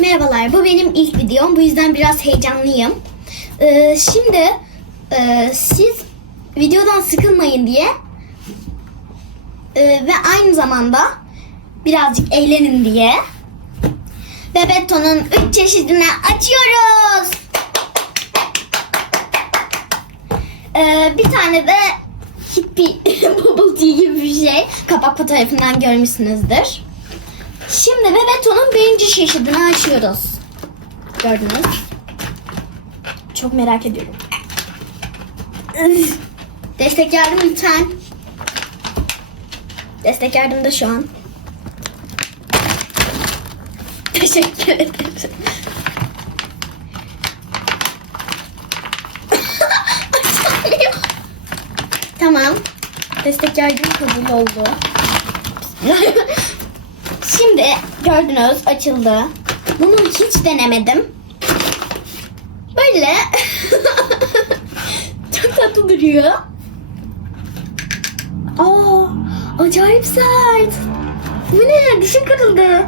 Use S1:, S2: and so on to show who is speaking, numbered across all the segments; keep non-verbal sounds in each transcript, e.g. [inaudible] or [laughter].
S1: Merhabalar, bu benim ilk videom. Bu yüzden biraz heyecanlıyım. Ee, şimdi e, siz videodan sıkılmayın diye e, ve aynı zamanda birazcık eğlenin diye Bebetto'nun 3 çeşidini açıyoruz. Ee, bir tane de hippie [laughs] bubble tea gibi bir şey. Kapak fotoğrafından görmüşsünüzdür. Şimdi Bebetto'nun birinci çeşidini açıyoruz. Gördünüz. Çok merak ediyorum. Destek yardım lütfen. Destek yardım da şu an. Teşekkür ederim. Tamam. Destek yardım kabul oldu. Şimdi gördünüz açıldı. Bunu hiç denemedim. Böyle [laughs] çok tatlı duruyor. Aa, acayip sert. Bu ne? Dişim kırıldı.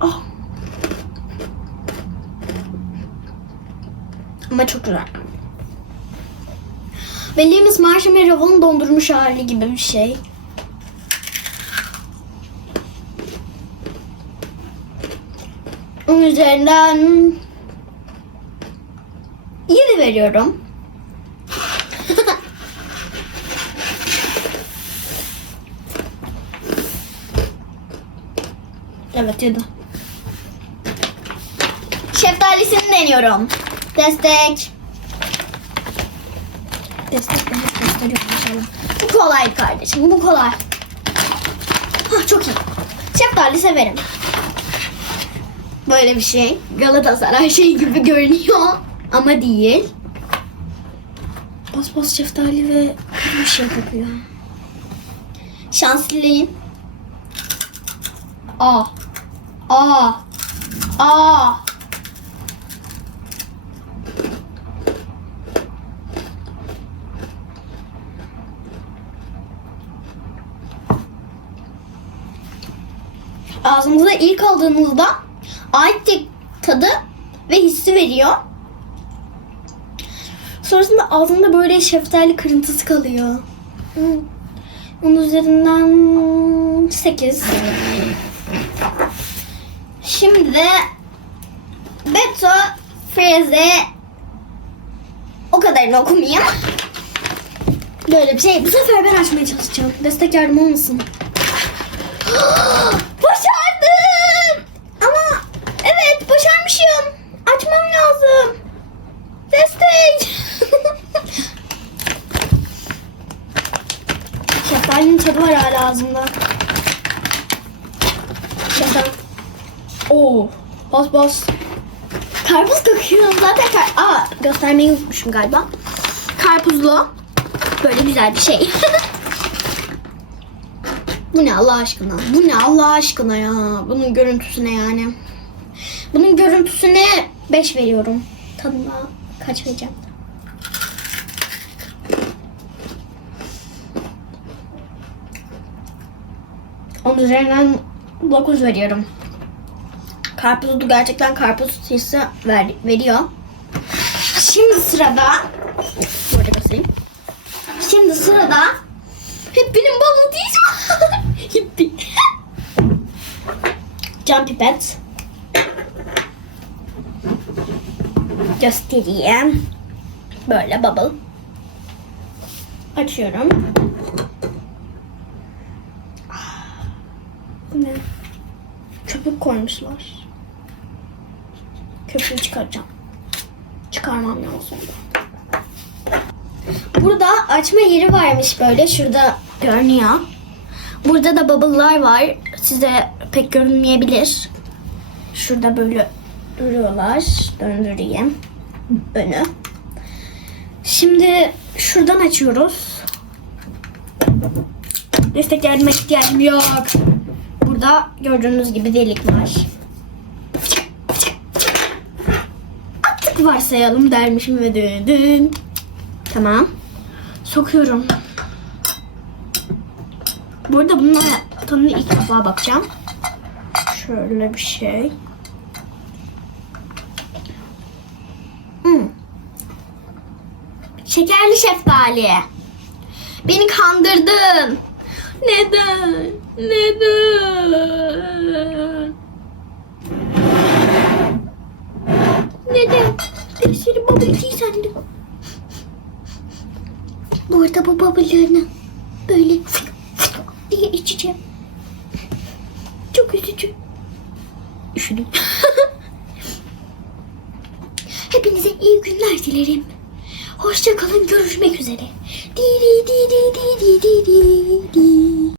S1: Ah. Ama çok güzel. Bildiğimiz marshmallow'un dondurmuş hali gibi bir şey. Onun üzerinden 7 veriyorum. [laughs] evet 7. Şeftalisini deniyorum. Destek. Destek de hep gösteriyor inşallah. Bu kolay kardeşim. Bu kolay. Hah, çok iyi. Şeftali severim. Böyle bir şey. Galatasaray şey gibi görünüyor. Ama değil. Bas bas şeftali ve bir şey kokuyor. Şanslıyım. Aa. Aa. Aa. Ağzınıza ilk aldığınızda ait tadı ve hissi veriyor. Sonrasında ağzında böyle şeftali kırıntısı kalıyor. Onun üzerinden 8. Şimdi de Beto Freze o kadarını okumayayım. Böyle bir şey. Bu sefer ben açmaya çalışacağım. Destek yardım olmasın. [gasps] Başardım. Ama evet başarmışım. Açmam lazım. Destek. Şeftalinin tadı Şeftali. Oo. Bas bas. Karpuz kokuyor. Zaten kar... Aa göstermeyi unutmuşum galiba. Karpuzlu. Böyle güzel bir şey. [laughs] Bu ne Allah aşkına? Bu ne Allah aşkına ya? Bunun görüntüsüne yani. Bunun görüntüsüne 5 veriyorum. Tadına kaç vereceğim? Onun üzerinden 9 veriyorum. Karpuzlu gerçekten karpuz hissi ver, veriyor. Şimdi sırada Burada göstereyim. Şimdi sırada Hippie'nin balı değil [laughs] Hippie. Cam pipet. Göstereyim. Böyle bubble. Açıyorum. Bu ne? Köpük koymuşlar. Köpüğü çıkaracağım. Çıkarmam lazım. Burada açma yeri varmış böyle. Şurada görünüyor. Burada da bubble'lar var. Size pek görünmeyebilir. Şurada böyle duruyorlar. Döndüreyim. Önü. Şimdi şuradan açıyoruz. Destek yardıma ihtiyacım yok. Burada gördüğünüz gibi delik var. Attık varsayalım dermişim ve dün dün. Tamam. Sokuyorum. Burada bununla tadına ilk defa bakacağım. Şöyle bir şey. Hmm. Şekerli şeftali. Beni kandırdın. Neden? Neden? Neden? Ben senin bubble sandım. Bu arada bu bubble'larını böyle diye içeceğim. Çok üzücü. Üşüdüm. [laughs] Hepinize iyi günler dilerim. Hoşça kalın görüşmek üzere. 滴滴滴滴滴滴滴滴滴。